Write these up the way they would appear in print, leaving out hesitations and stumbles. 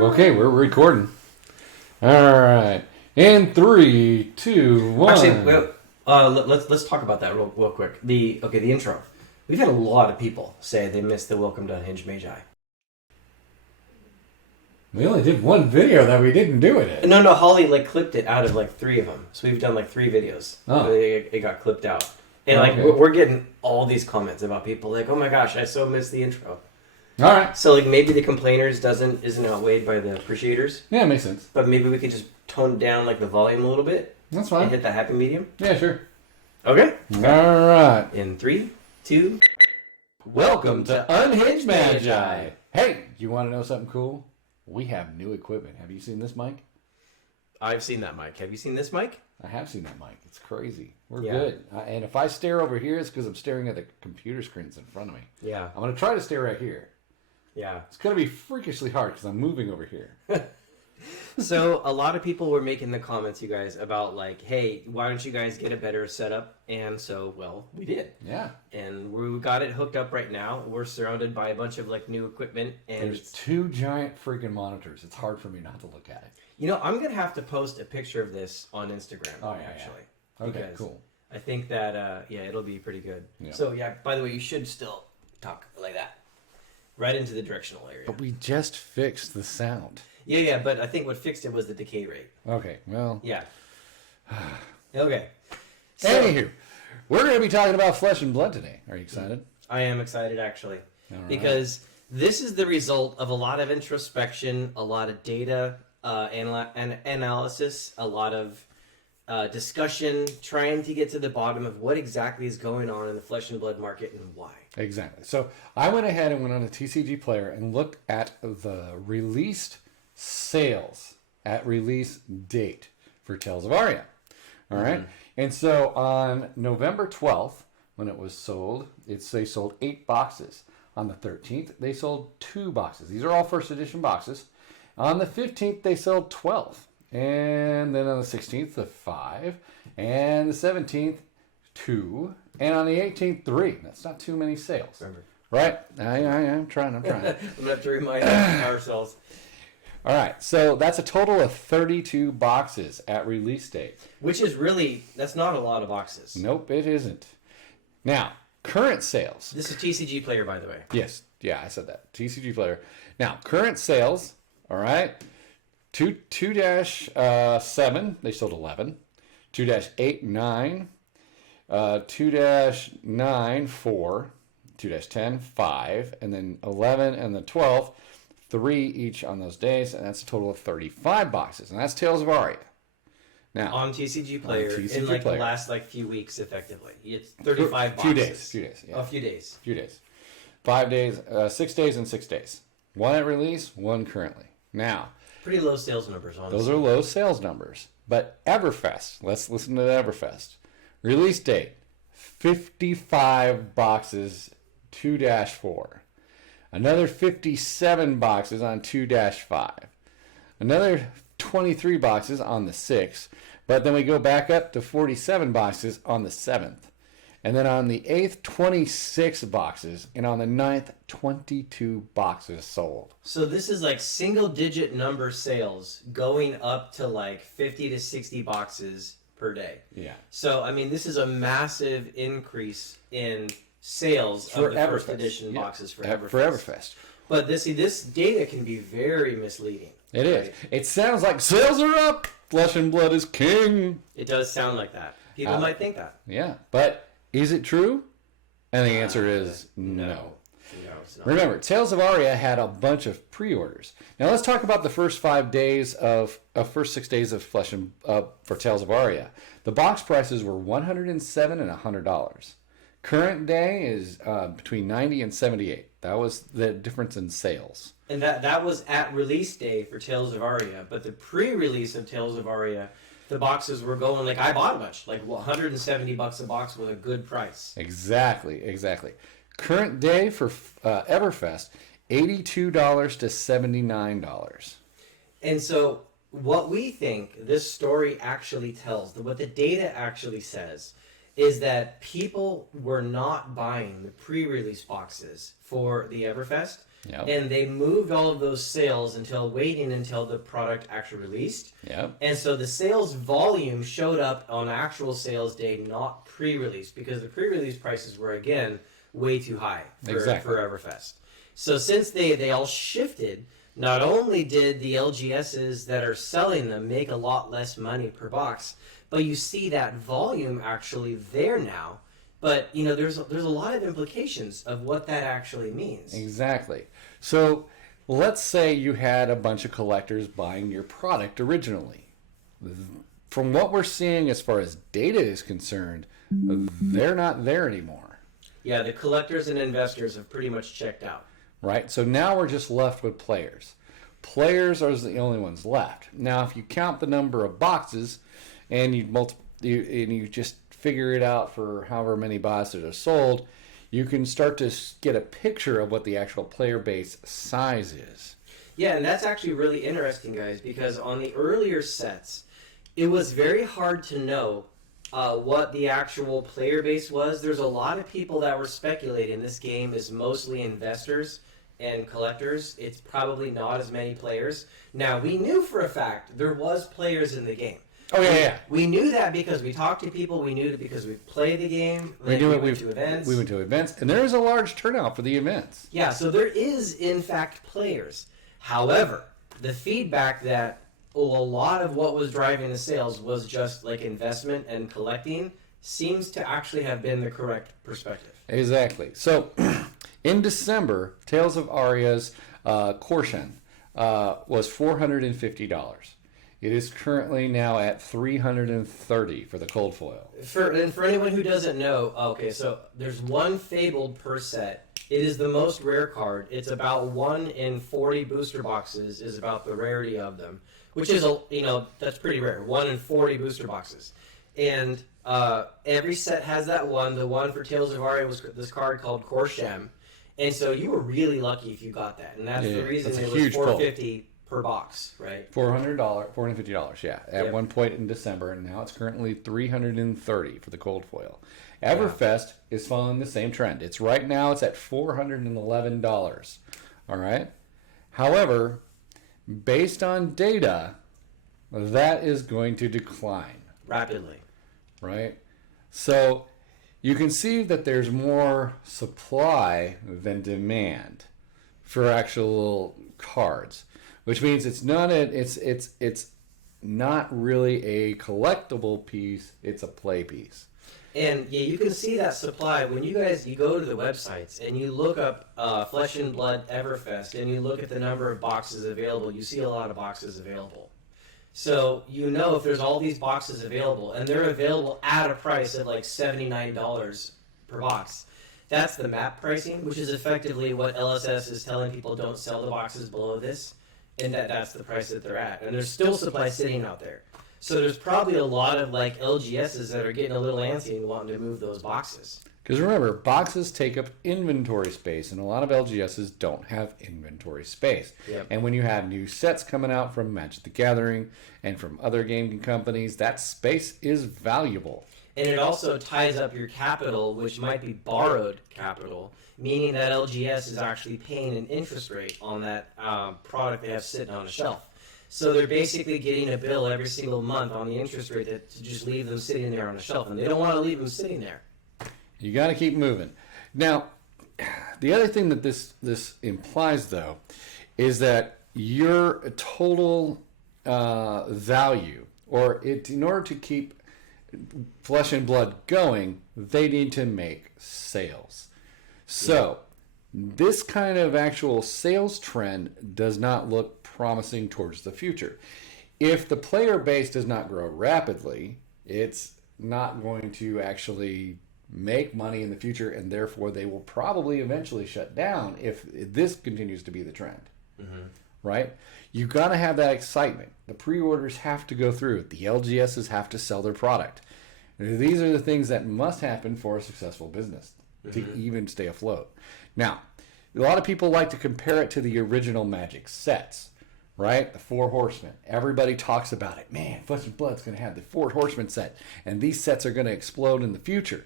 Okay, we're recording. All right. In 3, 2, 1. Actually, let's talk about that real quick. The intro. We've had a lot of people say they missed the Welcome to Unhinged Magi. We only did one video that we didn't do it in. No, Holly clipped it out of 3 of them. So we've done 3 videos. Oh. It got clipped out. And okay. we're getting all these comments about people like, oh my gosh, I so missed the intro. All right. So maybe the complainers isn't outweighed by the appreciators. Yeah, it makes sense. But maybe we could just tone down the volume a little bit. That's fine. And hit that happy medium. Yeah, sure. Okay. All right. In 3, 2. Welcome to Unhinged Magi. Hey, you want to know something cool? We have new equipment. Have you seen this mic? I've seen that mic. Have you seen this mic? I have seen that mic. It's crazy. We're good. And if I stare over here, it's because I'm staring at the computer screens in front of me. Yeah. I'm going to try to stay right here. Yeah. It's going to be freakishly hard because I'm moving over here. So a lot of people were making the comments, you guys, about hey, why don't you guys get a better setup? And so, well, we did. Yeah. And we got it hooked up right now. We're surrounded by a bunch of new equipment. And there's 2 giant freaking monitors. It's hard for me not to look at it. You know, I'm going to have to post a picture of this on Instagram, actually. Yeah. Okay, cool. I think that, it'll be pretty good. Yeah. So, by the way, you should still talk like that. Right into the directional area. But we just fixed the sound. Yeah, but I think what fixed it was the decay rate. Okay, well. Yeah. Okay. So, anywho, we're going to be talking about Flesh and Blood today. Are you excited? I am excited, actually. All right. Because this is the result of a lot of introspection, a lot of data analysis, a lot of discussion, trying to get to the bottom of what exactly is going on in the Flesh and Blood market and why. Exactly. So I went ahead and went on a TCG Player and looked at the released sales at release date for Tales of Aria. All right. Mm-hmm. And so on November 12th, when it was sold, they sold 8 boxes. On the 13th, they sold 2 boxes. These are all first edition boxes. On the 15th, they sold 12. And then on the 16th, 5. And the 17th, 2. And on the 18th, 3. That's not too many sales. Remember. Right? I'm trying. I'm going to have to remind ourselves. All right. So that's a total of 32 boxes at release date. Which is really, that's not a lot of boxes. Nope, it isn't. Now, current sales. This is TCG Player, by the way. Yes. Yeah, I said that. TCG Player. Now, current sales, all right, 2-7, they sold 11. 2-8, 9. 2-9, 4. 2-10, 5. And then 11 and the 12, 3 each on those days. And that's a total of 35 boxes. And that's Tales of Aria. Now, on TCG Player, in the last few weeks, effectively. It's 35 boxes. Few days. Yeah. A few days. 5 days, 6 days and 6 days. 1 at release, 1 currently. Now, pretty low sales numbers, honestly. Those are low sales numbers. But Everfest, let's listen to Everfest. Release date, 55 boxes, 2-4. Another 57 boxes on 2-5. Another 23 boxes on the 6th. But then we go back up to 47 boxes on the 7th. And then on the 8th, 26 boxes. And on the 9th, 22 boxes sold. So this is single-digit number sales going up to 50 to 60 boxes per day. Yeah. So, this is a massive increase in sales for of the first edition boxes for Everfest. For Everfest. But this data can be very misleading. It is. It sounds like sales are up. Flesh and Blood is king. It does sound like that. People might think that. Yeah. But is it true? And the answer is no. It's not. Remember, Tales of Aria had a bunch of pre-orders. Now let's talk about the first 5 days first 6 days of Flesh and for Tales of Aria. The box prices were $107 and $100. Current day is between $90 and $78. That was the difference in sales. And that was at release day for Tales of Aria, but the pre-release of Tales of Aria, the boxes were going I bought a bunch, $170 a box was a good price. Exactly. Current day for Everfest, $82 to $79. And so what we think this story actually tells, what the data actually says, is that people were not buying the pre-release boxes for the Everfest Yep. And they moved all of those sales waiting until the product actually released. Yep. And so the sales volume showed up on actual sales day, not pre-release, because the pre-release prices were, again, way too high for Everfest. So since they all shifted, not only did the LGSs that are selling them make a lot less money per box, but you see that volume actually there now. But, you know, there's a lot of implications of what that actually means. Exactly. So let's say you had a bunch of collectors buying your product originally. From what we're seeing as far as data is concerned, they're not there anymore. Yeah, the collectors and investors have pretty much checked out. Right? So now we're just left with players. Players are the only ones left. Now, if you count the number of boxes and you just figure it out for however many boxes are sold, you can start to get a picture of what the actual player base size is. Yeah, and that's actually really interesting, guys, because on the earlier sets, it was very hard to know what the actual player base was. There's a lot of people that were speculating this game is mostly investors and collectors. It's probably not as many players. Now, we knew for a fact there was players in the game. Oh, yeah. We knew that because we talked to people. We knew it because we played the game. We went to events. We went to events, and there is a large turnout for the events. Yeah, so there is, in fact, players. However, the feedback that a lot of what was driving the sales was just like investment and collecting seems to actually have been the correct perspective. Exactly. So, in December, Tales of Aria's Korshen was $450. It is currently now at $330 for the cold foil. For anyone who doesn't know, okay, so there's one Fabled per set. It is the most rare card. It's about 1 in 40 booster boxes is about the rarity of them, which is, that's pretty rare. 1 in 40 booster boxes. And every set has that one. The one for Tales of Aria was this card called Korshem. And so you were really lucky if you got that. And that's the reason it was $450 per box, right? $450, yeah. At one point in December, and now it's currently $330 for the cold foil. Everfest is following the same trend. It's right now it's at $411. All right. However, based on data, that is going to decline rapidly. Right? So you can see that there's more supply than demand for actual cards, which means it's not really a collectible piece, it's a play piece. And yeah, you can see that supply when you go to the websites and you look up Flesh and Blood Everfest and you look at the number of boxes available, you see a lot of boxes available. So you know if there's all these boxes available and they're available at a price of like $79 per box. That's the map pricing, which is effectively what LSS is telling people, don't sell the boxes below this, and that's the price that they're at. And there's still supply sitting out there. So there's probably a lot of like LGSs that are getting a little antsy and wanting to move those boxes. Because remember, boxes take up inventory space, and a lot of LGSs don't have inventory space. Yep. And when you have new sets coming out from Magic the Gathering and from other gaming companies, that space is valuable. And it also ties up your capital, which might be borrowed capital, meaning that LGS is actually paying an interest rate on that product they have sitting on a shelf. So they're basically getting a bill every single month on the interest rate to just leave them sitting there on a shelf, and they don't want to leave them sitting there. You got to keep moving. Now, the other thing that this implies, though, is that your total value, in order to keep Flesh and Blood going, they need to make sales. So, this kind of actual sales trend does not look promising towards the future. If the player base does not grow rapidly, it's not going to actually make money in the future, and therefore they will probably eventually shut down if this continues to be the trend. Mm-hmm. Right? You got to have that excitement. The pre-orders have to go through. The LGSs have to sell their product. These are the things that must happen for a successful business to even stay afloat. Now, a lot of people like to compare it to the original Magic sets, right? The Four Horsemen. Everybody talks about it. Man, Flesh and Blood's going to have the Four Horsemen set, and these sets are going to explode in the future.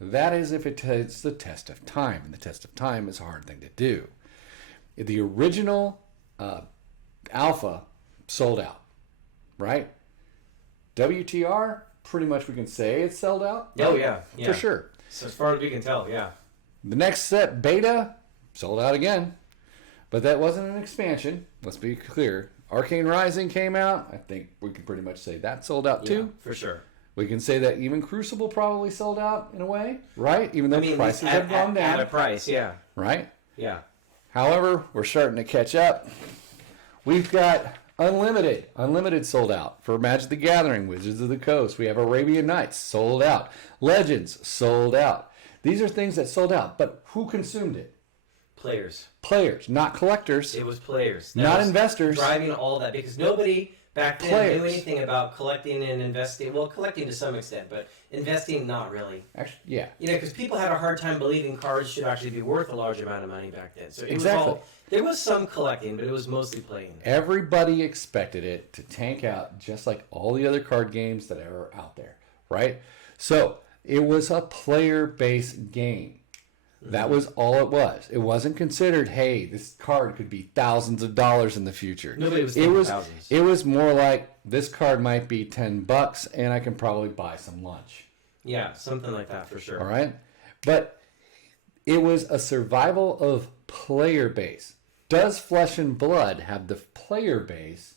That is if it takes the test of time, and the test of time is a hard thing to do. the original alpha sold out, right? WTR, pretty much we can say it's sold out. Oh, yeah. For sure. So as far as we can tell, yeah. The next set, Beta, sold out again. But that wasn't an expansion. Let's be clear. Arcane Rising came out. I think we can pretty much say that sold out too. Yeah, for sure. We can say that even Crucible probably sold out in a way, right? Even though prices have gone down. At a price, yeah. Right? Yeah. However, we're starting to catch up. We've got Unlimited. Unlimited sold out. For Magic the Gathering, Wizards of the Coast. We have Arabian Nights sold out. Legends sold out. These are things that sold out. But who consumed it? Players. Players, not collectors. It was players. Not investors. Driving all that because nobody back then knew anything about collecting and investing. Well, collecting to some extent, but investing not really. Actually, yeah. You know, because people had a hard time believing cards should actually be worth a large amount of money back then. So it Exactly. was all, there was some collecting, but it was mostly playing. Everybody expected it to tank out just like all the other card games that are out there, right? So it was a player-based game. That was all it was. It wasn't considered, hey, this card could be thousands of dollars in the future. Nobody was thinking thousands. It was more like, this card might be $10 and I can probably buy some lunch. Yeah, something like that for sure. All right? But it was a survival of player base. Does Flesh and Blood have the player base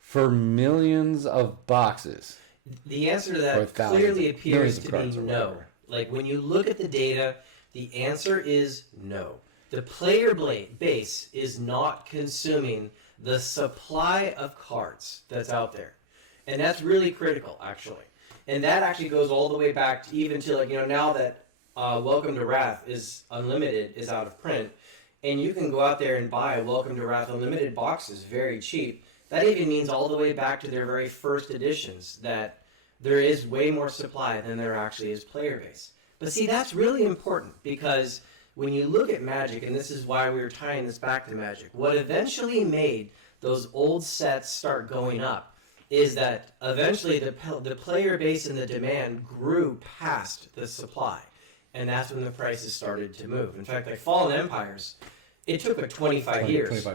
for millions of boxes? The answer to that clearly appears to be no. Like when you look at the data, the answer is no. The player base is not consuming the supply of cards that's out there. And that's really critical, actually. And that actually goes all the way back to even to, like, you know, now that Welcome to Wrath is Unlimited, is out of print, and you can go out there and buy Welcome to Wrath Unlimited boxes very cheap. That even means all the way back to their very first editions that there is way more supply than there actually is player base. But see, that's really important because when you look at Magic, and this is why we were tying this back to Magic, what eventually made those old sets start going up is that eventually the player base and the demand grew past the supply. And that's when the prices started to move. In fact, like Fallen Empires, it took like 25 years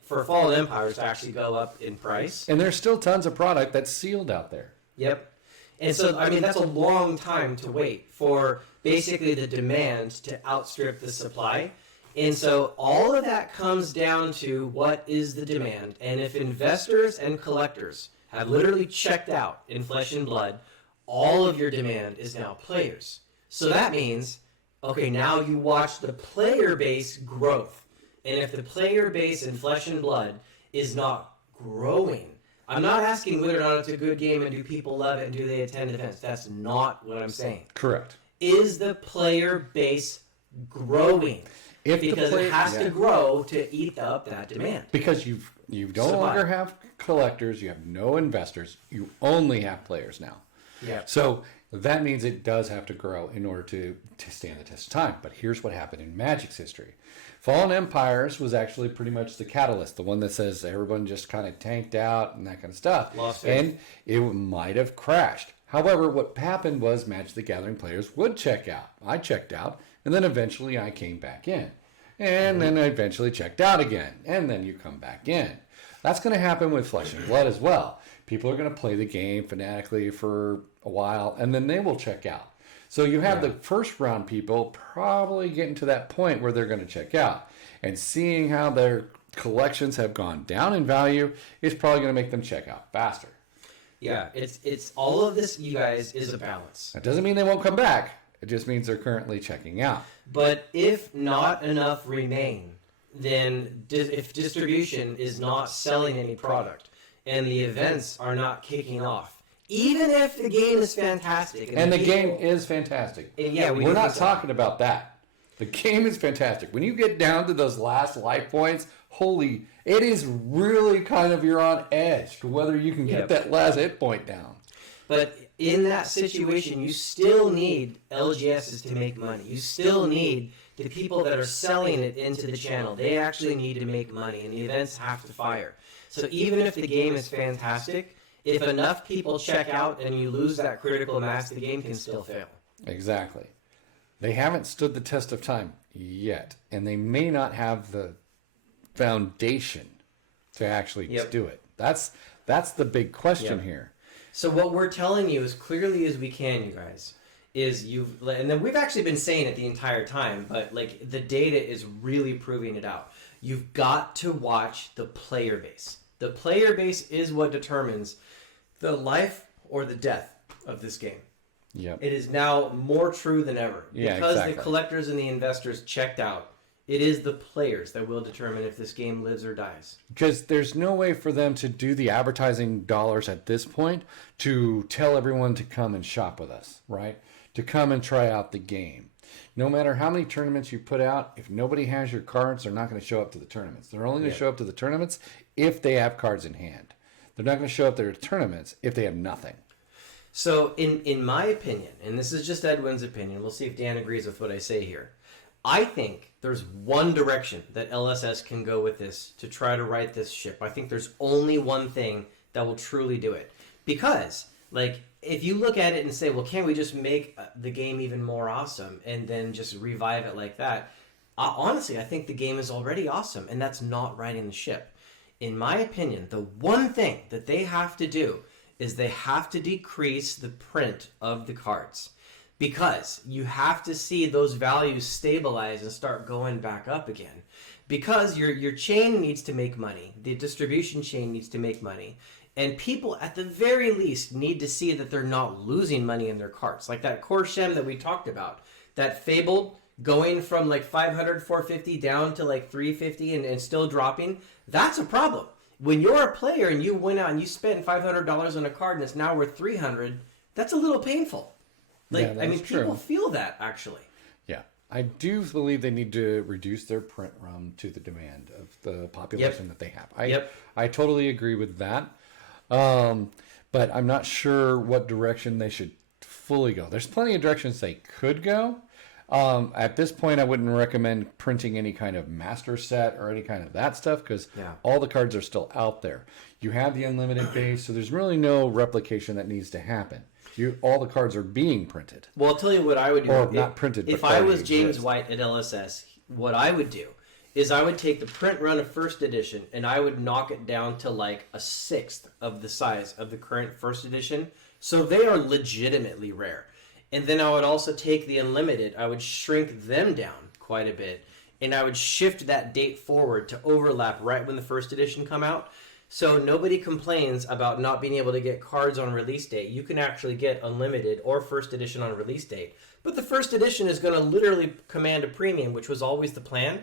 for Fallen Empires to actually go up in price. And there's still tons of product that's sealed out there. Yep. And so, I mean, that's a long time to wait for basically the demand to outstrip the supply. And so all of that comes down to what is the demand. And if investors and collectors have literally checked out in Flesh and Blood, all of your demand is now players. So that means, okay, now you watch the player base growth. And if the player base in Flesh and Blood is not growing, I'm not asking whether or not it's a good game and do people love it and do they attend events. That's not what I'm saying. Correct. Is the player base growing? Because it has to grow to eat up that demand. Because you no longer have collectors, you have no investors, you only have players now. Yeah. So that means it does have to grow in order to stand the test of time. But here's what happened in Magic's history. Fallen Empires was actually pretty much the catalyst, the one that says everyone just kind of tanked out and that kind of stuff. Lost faith. And it might have crashed. However, what happened was Magic the Gathering players would check out. I checked out, and then eventually I came back in. And then I eventually checked out again, and then you come back in. That's going to happen with Flesh and Blood as well. People are going to play the game fanatically for a while, and then they will check out. So you have the first round people probably getting to that point where they're going to check out. And seeing how their collections have gone down in value is probably going to make them check out faster. Yeah, it's all of this, you guys, is a balance. That doesn't mean they won't come back. It just means they're currently checking out. But if not enough remain, then if distribution is not selling any product and the events are not kicking off, even if the game is fantastic. And the game is fantastic. Yeah, we're not talking about that. The game is fantastic. When you get down to those last life points, it is really kind of, you're on edge to whether you can get that last hit point down. But in that situation, you still need LGSs to make money. You still need the people that are selling it into the channel. They actually need to make money, and the events have to fire. So even if the game is fantastic, if enough people check out and you lose that critical mass, the game can still fail. foundation to actually do it? That's the big question here. So what we're telling you as clearly as we can, you guys, is and then we've actually been saying it the entire time, but like the data is really proving it out. You've got to watch the player base. The player base is what determines the life or the death of this game. Yep. It is now more true than ever. Yeah, because exactly. the collectors and the investors checked out. It is the players that will determine if this game lives or dies. Because there's no way for them to do the advertising dollars at this point to tell everyone to come and shop with us, right? To come and try out the game. No matter how many tournaments you put out, if nobody has your cards, they're not going to show up to the tournaments. They're only going to show up to the tournaments if they have cards in hand. They're not going to show up there to tournaments if they have nothing. So in my opinion, and this is just Edwin's opinion, we'll see if Dan agrees with what I say here. I think there's one direction that LSS can go with this to try to right this ship. I think there's only one thing that will truly do it. Because, like, if you look at it and say, well, can't we just make the game even more awesome and then just revive it like that? Honestly, I think the game is already awesome, and that's not righting the ship. In my opinion, the one thing that they have to do is they have to decrease the print of the cards. Because you have to see those values stabilize and start going back up again. Because your chain needs to make money. The distribution chain needs to make money. And people, at the very least, need to see that they're not losing money in their carts. Like that core shem that we talked about. That Fabled going from like 500, 450 down to like 350 and still dropping. That's a problem. When you're a player and you went out and you spent $500 on a card and it's now worth $300, that's a little painful. Like, I mean, people feel that, actually. Yeah. I do believe they need to reduce their print run to the demand of the population that they have. I totally agree with that. But I'm not sure what direction they should fully go. There's plenty of directions they could go. At this point, I wouldn't recommend printing any kind of master set or any kind of that stuff because all the cards are still out there. You have the unlimited base, so there's really no replication that needs to happen. All the cards are being printed. Well, I'll tell you what I would do. Or not printed, if I was James White at LSS, what I would do is I would take the print run of first edition and I would knock it down to like a sixth of the size of the current first edition. So they are legitimately rare. And then I would also take the unlimited. I would shrink them down quite a bit. And I would shift that date forward to overlap right when the first edition come out. So nobody complains about not being able to get cards on release date. You can actually get unlimited or first edition on release date. But the first edition is going to literally command a premium, which was always the plan.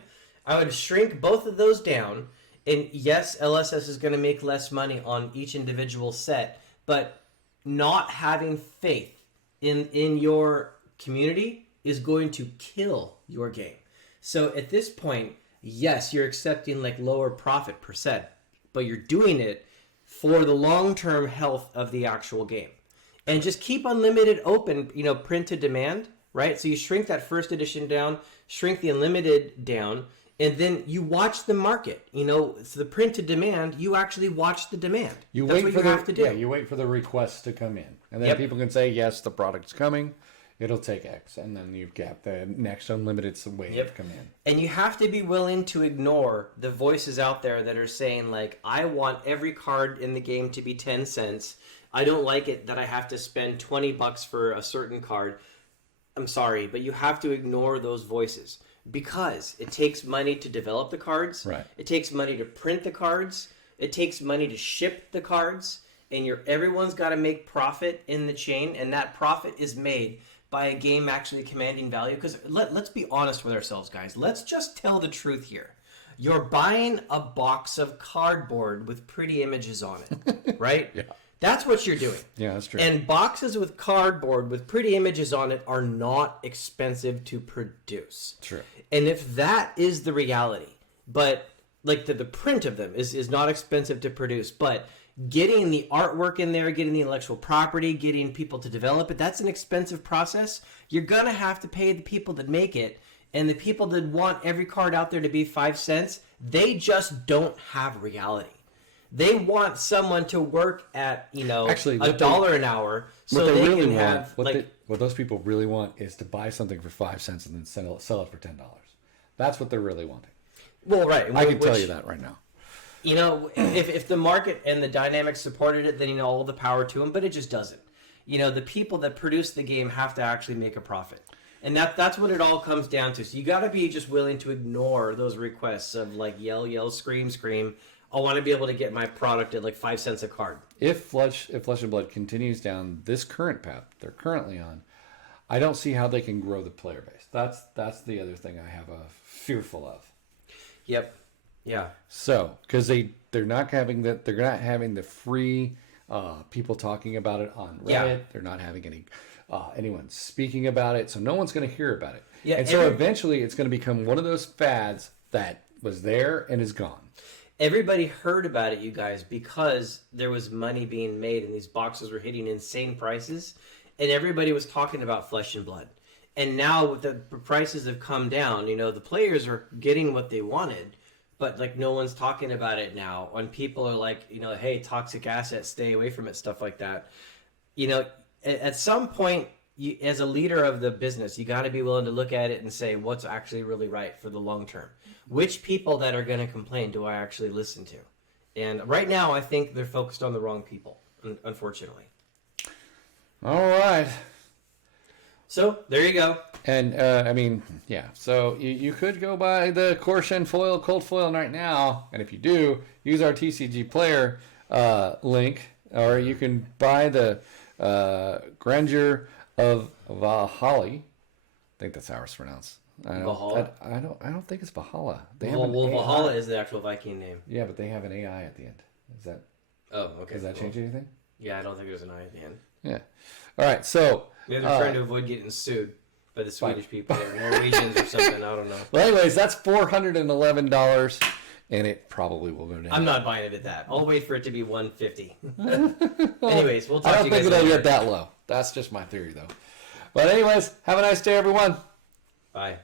I would shrink both of those down. And yes, LSS is going to make less money on each individual set. But not having faith in your community is going to kill your game. So at this point, yes, you're accepting like lower profit per set. But you're doing it for the long-term health of the actual game. And just keep unlimited open, print to demand, right? So you shrink that first edition down, shrink the unlimited down, and then you watch the market. So the print to demand, you actually watch the demand. That's what you have to do. Yeah, you wait for the requests to come in. And then people can say, yes, the product's coming. It'll take X, and then you've got the next unlimited wave come in. And you have to be willing to ignore the voices out there that are saying, like, I want every card in the game to be 10 cents. I don't like it that I have to spend $20 for a certain card. I'm sorry, but you have to ignore those voices because it takes money to develop the cards. Right. It takes money to print the cards. It takes money to ship the cards. And everyone's got to make profit in the chain, and that profit is made by a game actually commanding value. Because let's be honest with ourselves, guys. Let's just tell the truth here. You're buying a box of cardboard with pretty images on it, right? Yeah. That's what you're doing. Yeah, that's true. And boxes with cardboard with pretty images on it are not expensive to produce. True. And if that is the reality, but like the print of them is not expensive to produce, but getting the artwork in there, getting the intellectual property, getting people to develop it, that's an expensive process. You're going to have to pay the people that make it. And the people that want every card out there to be 5 cents, they just don't have reality. They want someone to work at, Actually, $1 an hour so they really can have what those people really want is to buy something for 5 cents and then sell it for $10. That's what they're really wanting. Well, right. I can tell you that right now. You know, if the market and the dynamics supported it, then, you know, all the power to them, but it just doesn't. You know, the people that produce the game have to actually make a profit. And that's what it all comes down to. So you got to be just willing to ignore those requests of like yell, yell, scream, scream. I want to be able to get my product at like 5 cents a card. If Flesh and Blood continues down this current path they're currently on, I don't see how they can grow the player base. That's the other thing I have a fearful of. Yep. Yeah. So because they're not having the free people talking about it on Reddit. Yeah. They're not having any anyone speaking about it, so no one's going to hear about it. Yeah, and so eventually it's going to become one of those fads that was there and is gone. Everybody heard about it, you guys, because there was money being made and these boxes were hitting insane prices, and everybody was talking about Flesh and Blood. And now with the prices have come down, you know, the players are getting what they wanted, but like no one's talking about it now. When people are like, you know, hey, toxic asset, stay away from it, stuff like that. You know, at some point, you, as a leader of the business, you got to be willing to look at it and say what's actually really right for the long term. Which people that are going to complain do I actually listen to? And right now, I think they're focused on the wrong people, unfortunately. All right. So there you go. And I mean, yeah. So you could go buy the Korshen foil, cold foil right now, and if you do, use our TCG Player link, or you can buy the Grandeur of Valhalla. I think that's how it's pronounced. I don't think it's Valhalla. Valhalla is the actual Viking name. Yeah, but they have an AI at the end. Is that? Oh, okay. Does that change anything? Yeah, I don't think there's an I at the end. Yeah. All right. So maybe they're trying to avoid getting sued by the Swedish people or Norwegians or something. I don't know. Well, anyways, that's $411, and it probably will go down. I'm not buying it at that. I'll wait for it to be $150. Anyways, we'll talk I to don't you guys think it'll later. get that low. That's just my theory, though. But anyways, have a nice day, everyone. Bye.